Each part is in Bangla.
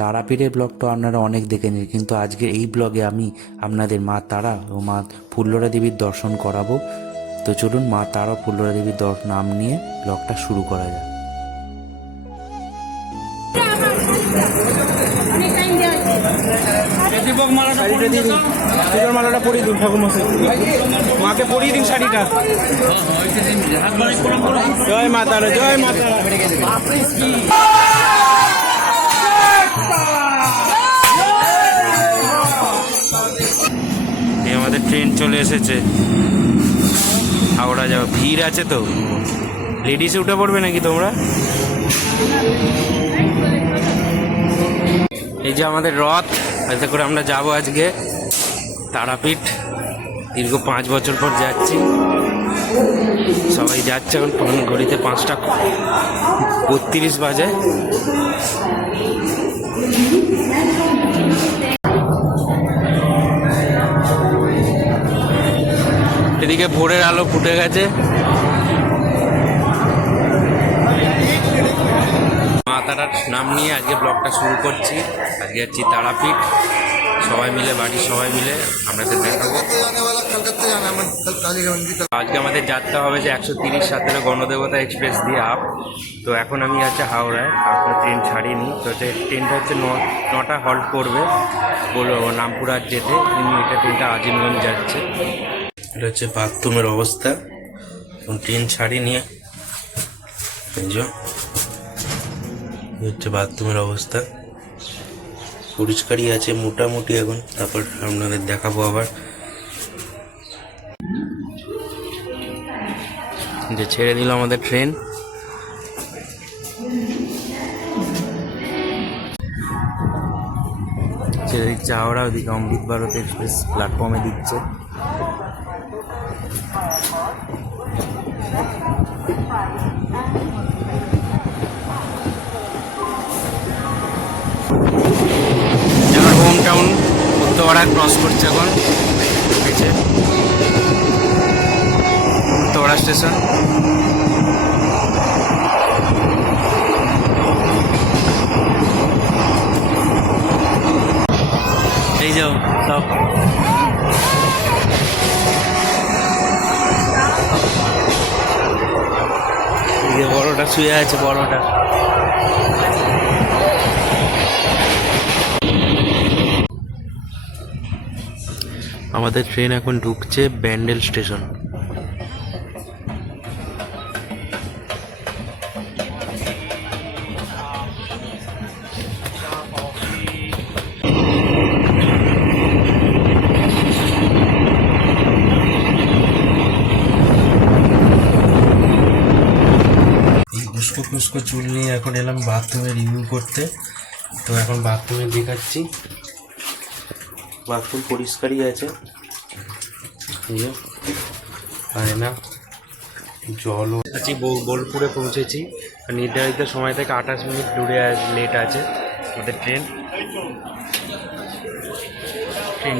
তারাপীঠের ব্লগটা আপনারা অনেক দেখে নিন, কিন্তু আজকের এই ব্লগে আমি আপনাদের মা তারা ও মা ফুল্লরা দেবীর দর্শন করাবো। তো চলুন মা তারা ও ফুল্লরা দেবীর নাম নিয়ে ব্লগটা শুরু করা যাক। দীপক মালাটা পরিয়ে দিন, দীপক মালাটা পরিয়ে দিন ঠাকুর মশাই, মাকে পরিয়ে দিন শাড়িটা। জয় মা তারা, জয় মা তারা। আমাদের ট্রেন চলে এসেছে, হাওড়া যাওয়া। ভিড় আছে তো, লেডিসে উঠে পড়বে নাকি তোমরা? এই যে আমাদের রথ, এতে করে আমরা যাব আজকে তারাপীঠ। দীর্ঘ 5 বছর পর যাচ্ছি, সবাই যাচ্ছে। এখন ঘড়িতে 5:32 বাজে। এদিকে ভোরের আলো ফুটে গেছে। মা তারার নাম নিয়ে আজকে ব্লগটা শুরু করছি। আজকে যাচ্ছি তারাপীঠ, সবাই মিলে, বাড়ির সবাই মিলে আপনাদের দেখাবো। আজকে আমাদের যাত্রা হবে যে 130-17 গণদেবতা এক্সপ্রেস দিয়ে আপ। তো এখন আমি আছি হাওড়ায়, আপনার ট্রেন ছাড়িনি। তো ট্রেনটা হচ্ছে 9টা হল্ট করবে বলো রামপুরহাট যেতে। এটা ট্রেনটা আজিমগঞ্জ যাচ্ছে। এটা হচ্ছে বাথরুমের অবস্থা, ট্রেন ছাড়িনি। হচ্ছে বাথরুমের অবস্থা, পরিষ্কারই আছে মোটামুটি এখন। তারপর আপনাদের দেখাবো আবার। যে ছেড়ে দিল আমাদের ট্রেন। ছেড়ে দিচ্ছে হাওড়া, ওদিকে অমৃত ভারত এক্সপ্রেস প্ল্যাটফর্মে দিচ্ছে। হোম টাউন উত্তরপাড়া ক্রস করছে এখন, উত্তরপাড়া স্টেশন। এই যাও সব বড়টা শুয়ে আছে, বড়টা। আমাদের ট্রেন এখন ঢুকছে ব্যান্ডেল স্টেশন। উস্কো চুল নিয়ে এখন এলাম বাথরুমে রিভিউ করতে। তো এখন বাথরুমে দেখাচ্ছি, বাথরুম পরিষ্কারই আছে, না জলও আছি। বোলপুরে পৌঁছেছি, নির্ধারিত সময় থেকে 28 মিনিট দূরে লেট আছে আমাদের ট্রেন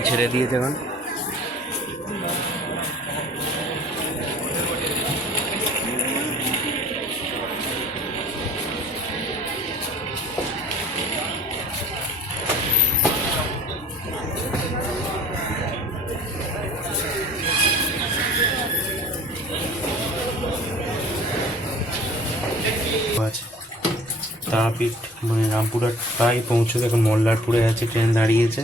ছেড়ে দিয়েছে এখন। তারাপীঠ মানে রামপুরহাট প্রায় পৌঁছবে, এখন মল্লারপুরে আছে, ট্রেন দাঁড়িয়েছে।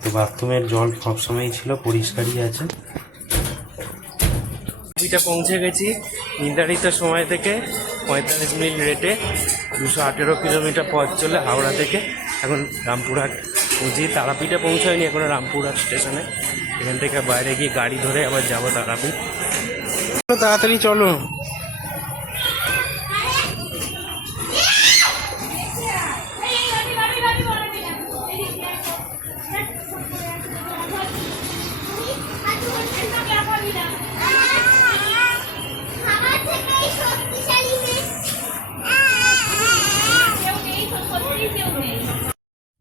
তো বাথরুমের জল সবসময়ই ছিল, পরিষ্কারই আছে। পৌঁছে গেছি নির্ধারিত সময় থেকে 45 মিনিট লেটে। 218 কিলোমিটার পথ চলে হাওড়া থেকে এখন রামপুরহাট পৌঁছি। তারাপীঠে পৌঁছায়নি এখনো, রামপুরহাট স্টেশনে। এখান থেকে বাইরে গিয়ে গাড়ি ধরে আবার যাবো তারাপীঠ। তাড়াতাড়ি চলো।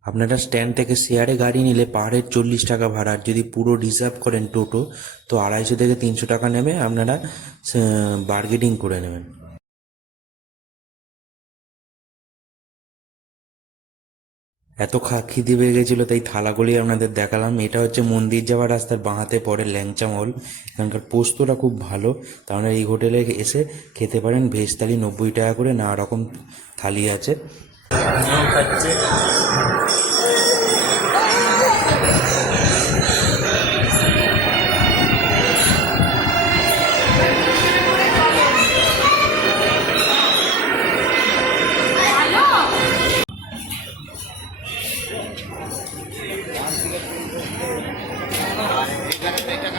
আপনারা স্ট্যান্ড থেকে শেয়ারে গাড়ি নিলে পাহাড়ের 40 টাকা ভাড়া, আর যদি পুরো রিজার্ভ করেন টোটো তো 250 থেকে 300 টাকা নেবে। আপনারা বার্গেনিং করে নেবেন। এত খিদে পেয়ে গেছিলো তাই থালাগুলি আপনাদের দেখালাম। এটা হচ্ছে মন্দির যাওয়ার রাস্তার বাঁহাতে পড়ে ল্যাংচা মহল। এখানকার পোস্তটা খুব ভালো, তাহলে এই হোটেলে এসে খেতে পারেন। ভেজ থালি 90 টাকা করে, নানা রকম থালি আছে। খাচ্ছে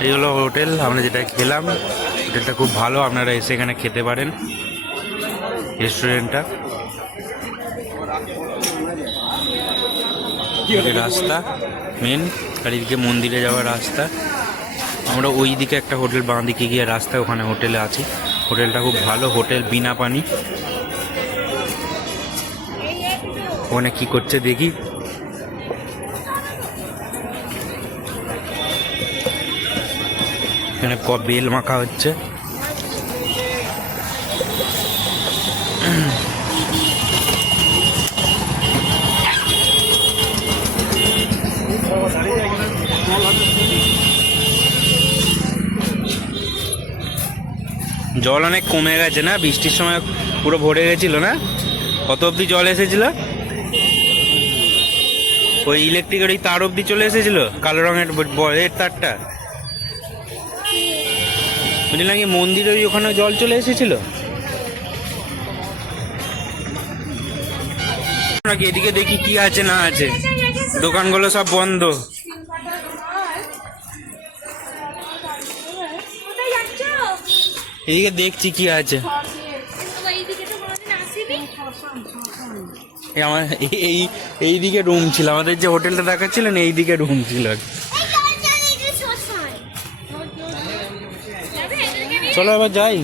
এই হলো হোটেল আমরা যেটা খেলাম। হোটেলটা খুব ভালো, আপনারা এসে এখানে খেতে পারেন। রেস্টুরেন্টটা রাস্তা মেন, আর এদিকে মন্দিরে যাওয়ার রাস্তা। আমরা ওই দিকে একটা হোটেল বাঁ দিকে গিয়ে রাস্তা, ওখানে হোটেলে আছি। হোটেলটা খুব ভালো হোটেল, বিনা পানি। ওখানে কি করছে দেখি। এখানে বেল মাখা হচ্ছে। জল অনেক কমে গেছে না, বৃষ্টির সময় পুরো ভরে গেছিল না? কত অবধি জল এসেছিল? ওই ইলেকট্রিকের ওই তার অবধি চলে এসেছিল, কালো রঙের এর তারটা। বুঝলেন কি মন্দিরে ওখানে জল চলে এসেছিল নাকি? এদিকে দেখি কি আছে না আছে, দোকানগুলো সব বন্ধ। এদিকে দেখছি কি আছে। আমার এইদিকে রুম ছিল, আমাদের যে হোটেলটা দেখাচ্ছিলেন এইদিকে রুম ছিল। চলো এবার যাই।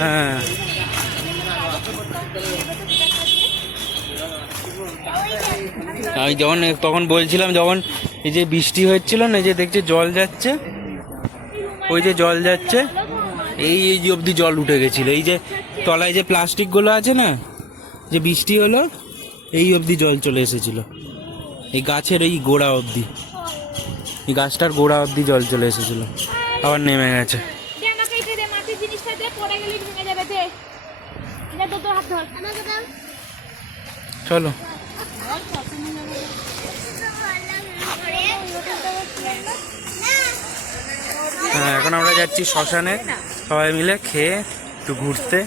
হ্যাঁ আমি তখন বলছিলাম, যখন এই যে বৃষ্টি হচ্ছিল না, এই যে দেখছি জল যাচ্ছে, ওই যে জল যাচ্ছে, এই যে অবধি জল উঠে গেছিল। এই যে তলায় যে প্লাস্টিকগুলো আছে না, যে বৃষ্টি হলো এই অবধি জল চলে এসেছিল। এই গাছের এই গোড়া অবধি, এই গাছটার গোড়া অবধি জল চলে এসেছিল, আবার নেমে গেছে। চলো হ্যাঁ, এখন আমরা যাচ্ছি শ্মশানে, সবাই মিলে খেয়ে একটু ঘুরতে।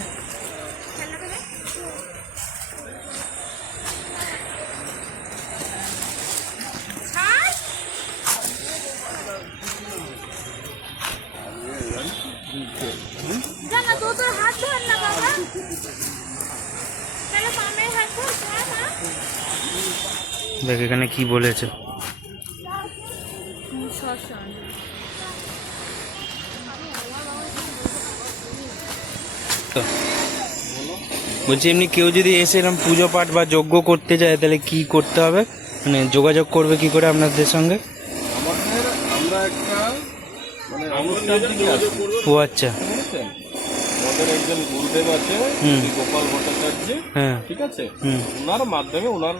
দেখ এখানে কি বলেছে। বলছি এমনি কেউ যদি এসে এরকম পুজো পাঠ বা যজ্ঞ করতে যায় তাহলে কি করতে হবে, মানে যোগাযোগ করবে কি করে আপনাদের সঙ্গে? আমরা একটা মানে অনুষ্ঠান থেকে আসি। ও আচ্ছা, আমাদের একজন গুরুদেব আছে গোপাল ভট্টাচার্য, হ্যাঁ ঠিক আছে, ওনার মাধ্যমে ওনার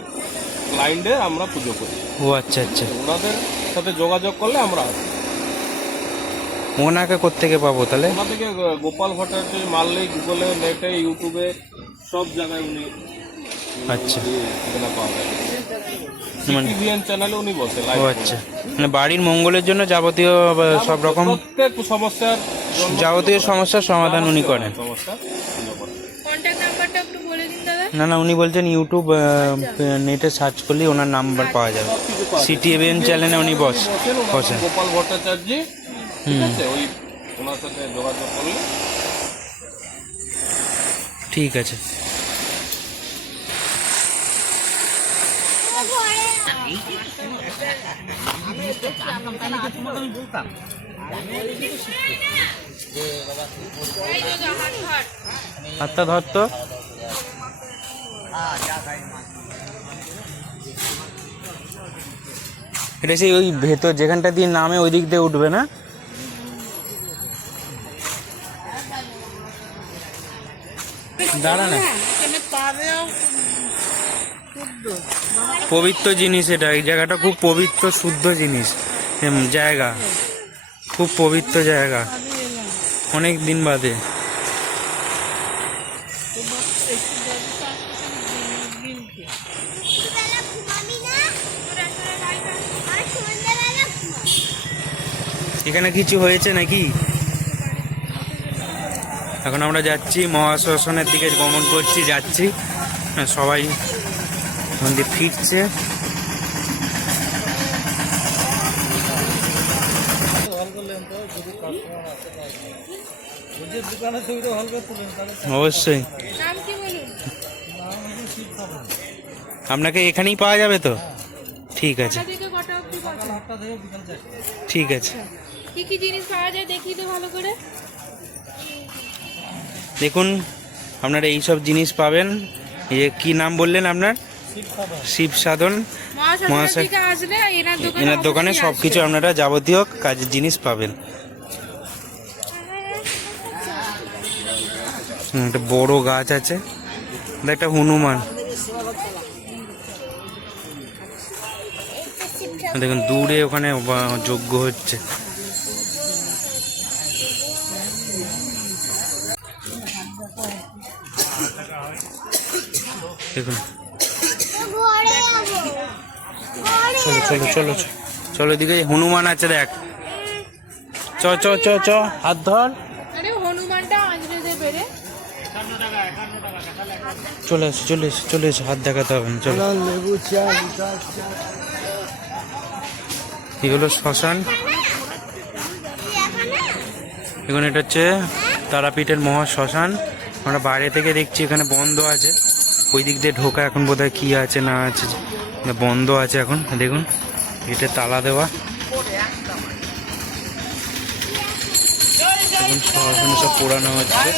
ক্লায়েন্টের আমরা পুজো করি। ও আচ্ছা আচ্ছা, ওনাদের সাথে যোগাযোগ করলে আমরা আসি। ওনাকে কোত্থেকে পাবো তাহলে? ওনা থেকে গোপাল ভট্টাচার্য মারলেই গুগলে, নেটে, ইউটিউবে সব জায়গায় উনি আচ্ছা পাওয়া যায়। সিটিভিএন চ্যানেলে উনি বসে লাইভ। ও আচ্ছা, মানে বাড়ির মঙ্গলের জন্য যাবতীয় সব রকম প্রত্যেক সমস্যার যাবতীয় সমস্যার সমাধান উনি করেন। কন্ট্যাক্ট নাম্বারটা একটু বলে দিন দাদা। না না, উনি বলছেন ইউটিউব নেটে সার্চ করলেই ওনার নাম্বার পাওয়া যাবে। সিটিভিএন চ্যানেলে উনি বসেন। গোপাল ভট্টাচার্য, ঠিক আছে, ওই ওনার সাথে যোগাযোগ করলে ঠিক আছে। হাতটা ধর তো। এটা সেই ওই ভেতর যেখানটা দিয়ে নামে ওই দিক দিয়ে উঠবে না? দাঁড়া না, পবিত্র জিনিস এটা, এই জায়গাটা খুব পবিত্র শুদ্ধ জিনিস জায়গা, খুব পবিত্র জায়গা, অনেক দিন বাদে। এখানে কিছু হয়েছে নাকি? এখন আমরা যাচ্ছি মহাশ্মশানের দিকে গমন করছি, যাচ্ছি সবাই মন্দির ফিরছে। অবশ্যই নাম কি বলুন? আপনাকে এখানেই পাওয়া যাবে তো? ঠিক আছে, কটা থেকে কটা অবধি বসে? ঠিক আছে। কি কি জিনিস পাওয়া যায় দেখি তো ভালো করে। দেখুন আপনারা এই সব জিনিস পাবেন। এই যে কি নাম বললেন আপনার? শিব সাধন মহাশ্মশানের দিকে আসলে এনার দোকানে অবশ্যই সব কিছু আসবে। আপনারা যাবতীয় কাজের জিনিস পাবেন। একটা বড় গাছ আছে, একটা হনুমান, দেখুন দূরে ওখানে যজ্ঞ হচ্ছে। দেখুন চলো চলো চলো চলো, এদিকে হনুমান আছে দেখ। চ চ চ চ, হাত ধর। আরে হনুমানটা আঁচড়ে দে পেরে। চলে এসো চলে এসো চলে এসো, হাত দেখাতে হবে না, চলো। এগুলো শ্মশান। এখন এটা হচ্ছে তারাপীঠের মহা শ্মশান। আমরা বাইরে থেকে দেখছি এখানে বন্ধ আছে, ওই দিক দিয়ে ঢোকা এখন বোধহয় কি আছে না আছে, বন্ধ আছে এখন। দেখুন এটা তালা দেওয়া। এখন শ্মশানে সব পোড়ানো হচ্ছে।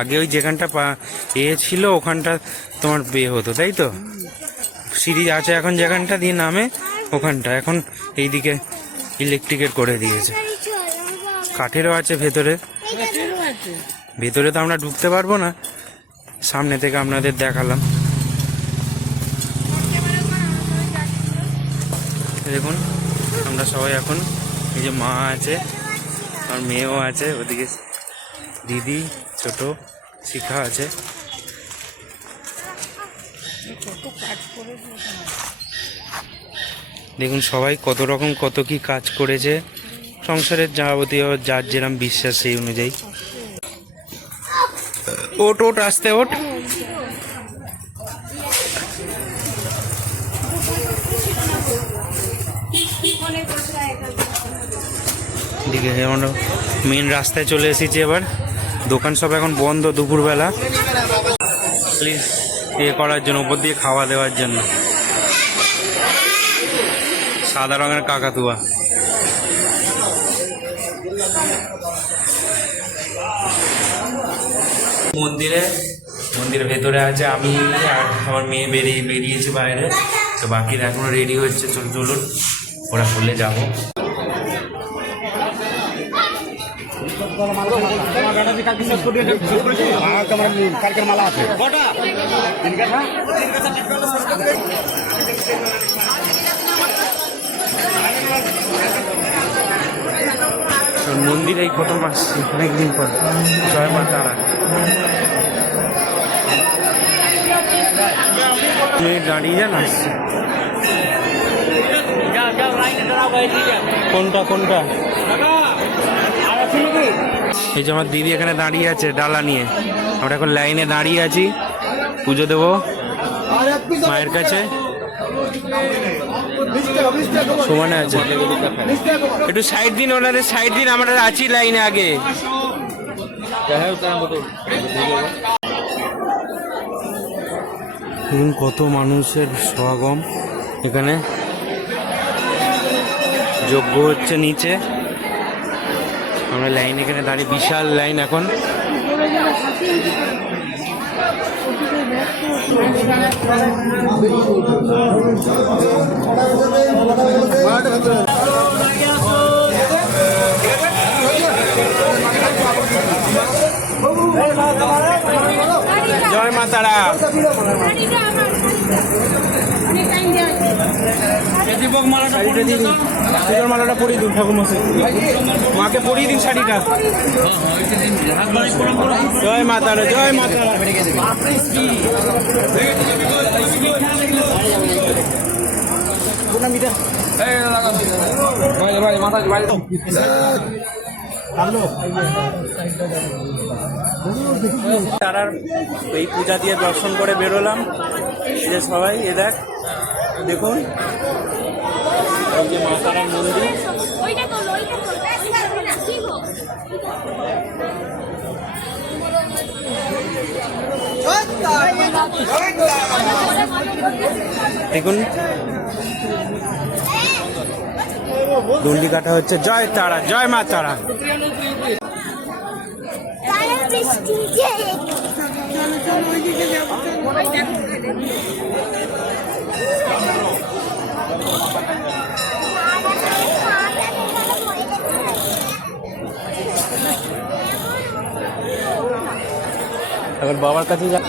আগে ওই যেখানটা ছিল ওখানটা তোমার বিয়ে হতো, তাই তো? সিঁড়ি আছে এখন যেখানটা দিয়ে নামে ওখানটা, এখন এইদিকে ইলেকট্রিকের করে দিয়েছে। কাঠেরও আছে ভেতরে, ভেতরে তো আমরা ঢুকতে পারবো না, সামনে থেকে আপনাদের দেখালাম। দেখুন আমরা সবাই এখন, এই যে মা আছে, আমার মেয়েও আছে, ওদিকে দিদি ছোট শিখা আছে। দেখুন সবাই কত রকম কত কি কাজ করেছে, সংসারের যাবতীয় যার যেরকম বিশ্বাস সেই অনুযায়ী। ওট ওট আসতে ওট। দিকে আমরা মেন রাস্তায় চলে এসেছি এবার। দোকান সব এখন বন্ধ দুপুরবেলা, প্লিজ ইয়ে করার জন্য, উপর দিয়ে খাওয়া দেওয়ার জন্য। সাদা রঙের কাকাতুয়া। মন্দিরের ভেতরে আছে আমি আর আমার মেয়ে বেরিয়েছে বাইরে, তো বাকিরা এখনো রেডি হচ্ছে। চলুন ওরা খুলে যাবো। মন্দিরে এই প্রথম আসছি অনেকদিন পর। জয় মা তারা। মিনিট দাঁড়িয়ে যান, আসছি। কোনটা কোনটা? এই যে আমার দিদি এখানে দাঁড়িয়ে আছে ডালা নিয়ে, আমরা এখন লাইনে দাঁড়িয়ে আছি, পুজো দেবো মায়ের কাছে। সমানে আছে, একটু সাইড দিন, ওনাদের সাইড দিন, আমরা আছি লাইনে আগে। দেখুন কত মানুষের সমাগম এখানে, যজ্ঞ হচ্ছে নিচে, আমরা লাইন এখানে দাঁড়িয়ে, বিশাল লাইন এখন। মা তারা। শাড়িটা আমার অনেক টাইম দেওয়া শাড়িটা দিন, পুজোর মালাটা পরিয়ে দিন ঠাকুর মশাই, মাকে পরিয়ে দিন শাড়িটা। জয় মা তারা, জয় মা তারা। তারার এই পূজা দিয়ে দর্শন করে বেরোলাম। এই যে সবাই এ দেখুন, এই যে মা তারার মন্দির। ওইটা করো কি গো দেখুন ডুন্ডি কাটা হচ্ছে। জয় তারা, জয় মা তারা। এবার বাবার কাছে যা।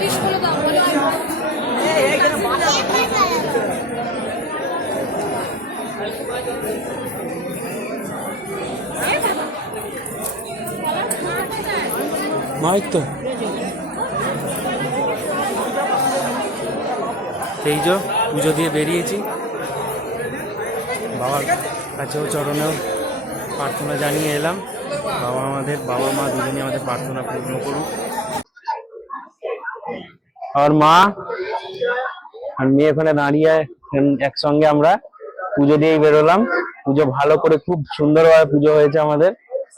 বিশ করে দাও মাইক তো এই যে পুজো দিয়ে বেরিয়েছি, বাবার কাছেও চরণেও প্রার্থনা জানিয়ে এলাম। বাবা মা দুজনই আমাদের প্রার্থনা পূর্ণ করুক। আর মা আর মেয়ে ওখানে দাঁড়িয়ে একসঙ্গে আমরা পুজো দিয়েই বেরোলাম। পুজো ভালো করে খুব সুন্দরভাবে পুজো হয়েছে আমাদের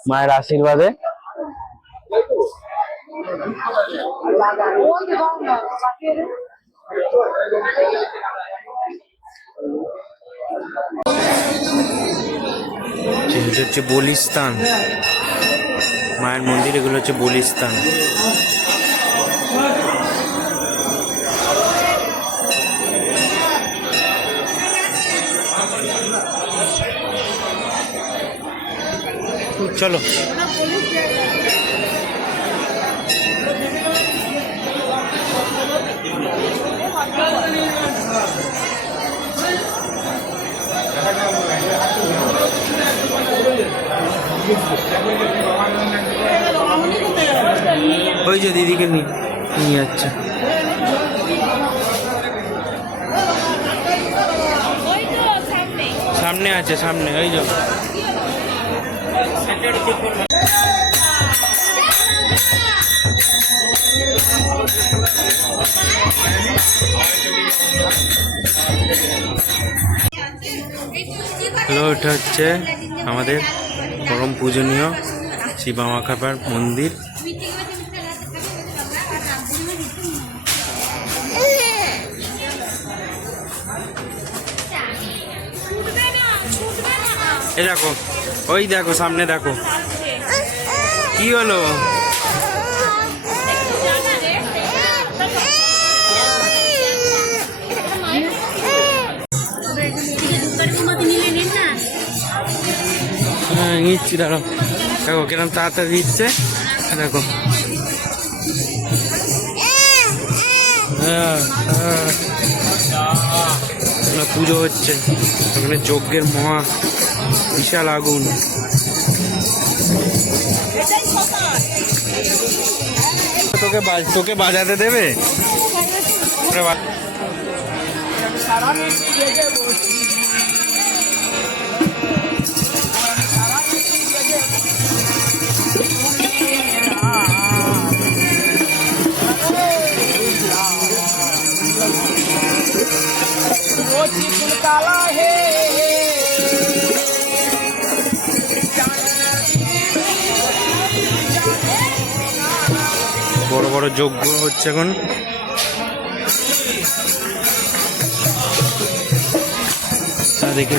মায়ের আশীর্বাদে। হচ্ছে বলিস্তান মায়ের মন্দির, এগুলো হচ্ছে বলিস্তান। চলো ওই যে দিদিকে নিয়ে যাচ্ছে। সামনে আছে, সামনে ওই যে। হ্যালো, এটা হচ্ছে আমাদের পরম পূজনীয় শিবা মাখাপার মন্দির। এ দেখো, ওই দেখো সামনে দেখো, কি হলো? হ্যাঁ নিচ্ছি, দাঁড়াও। দেখো কিরম তাড়াতাড়ি দিচ্ছে, দেখো। পুজো হচ্ছে ওখানে, যজ্ঞের মহা বিশাল আগুন। তোকে বাজাতে দেবে? বড় যজ্ঞ হচ্ছে এখন। দেখে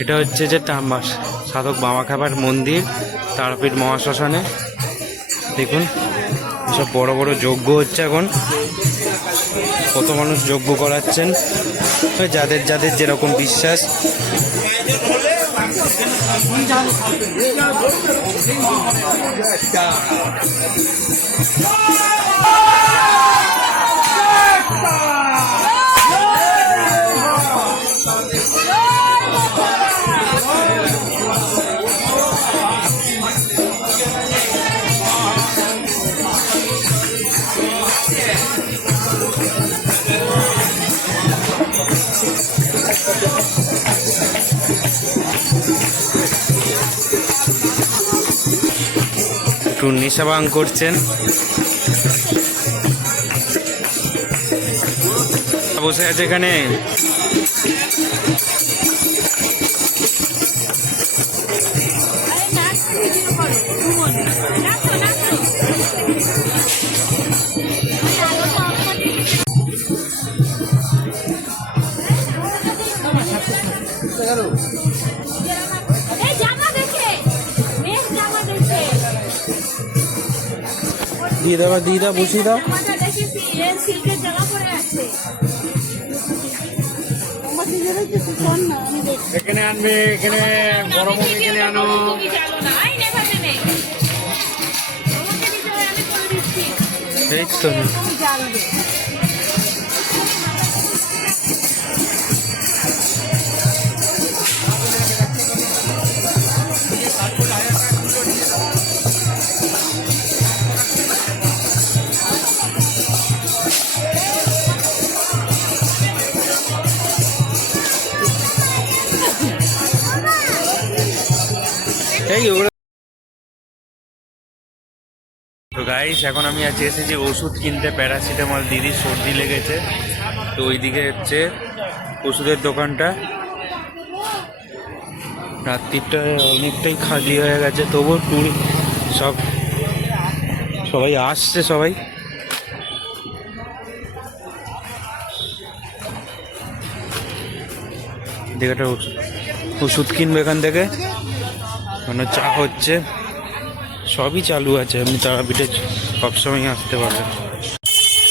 এটা হচ্ছে যে সাধক বামাখ্যাপার মন্দির তারাপীঠ মহাশ্মশানে। দেখুন সব বড় বড় যজ্ঞ হচ্ছে এখন, কত মানুষ যজ্ঞ করাচ্ছেন, যাদের যাদের যেরকম বিশ্বাস। একটু নেশা ভাঙ করছেন, বসে আছে এখানে। দিয়ে দাও বসিয়ে দাও। এখানে আনবে, এখানে বড় বউ এখানে আনো। এই তো তো গাইস, এখন আমি আজকে এসেছি ওষুধ কিনতে, প্যারাসিটামল। দিদির সর্দি লেগেছে, তো ওইদিকে হচ্ছে ওষুধের দোকানটা। রাত্রিটা অনেকটাই খালি হয়ে গেছে, তবুও টুরি সবাই আসছে, সবাই। দেখে ওষুধ কিনবে এখান থেকে, মানে চা হচ্ছে, সবই চালু আছে। আপনি তারাপীঠে সবসময় আসতে পারবেন।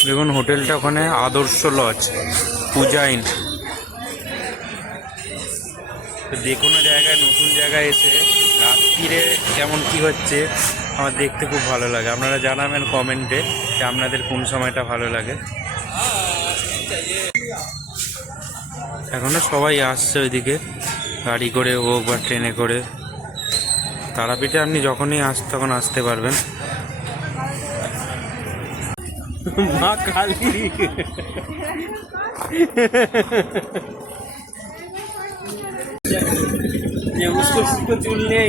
দেখুন হোটেলটা ওখানে আদর্শ লজ পূজা ইন। যে কোনো জায়গায়, নতুন জায়গায় এসে রাত্রিরে কেমন কি হচ্ছে আমার দেখতে খুব ভালো লাগে। আপনারা জানাবেন কমেন্টে যে আপনাদের কোন সময়টা ভালো লাগে। এখনো সবাই আসছে ওইদিকে, গাড়ি করে হোক বা ট্রেনে করে। তারাপীঠে আপনি যখনই তখন আসতে পারবেন। মা কালী চুল নিয়ে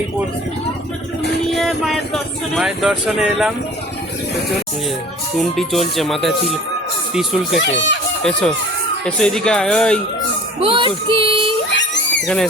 মায়ের দর্শনে এলাম। টুনটি চলছে, মাথায় ত্রিশূল কেটে। এসো এসো এদিকে, ওই এখানে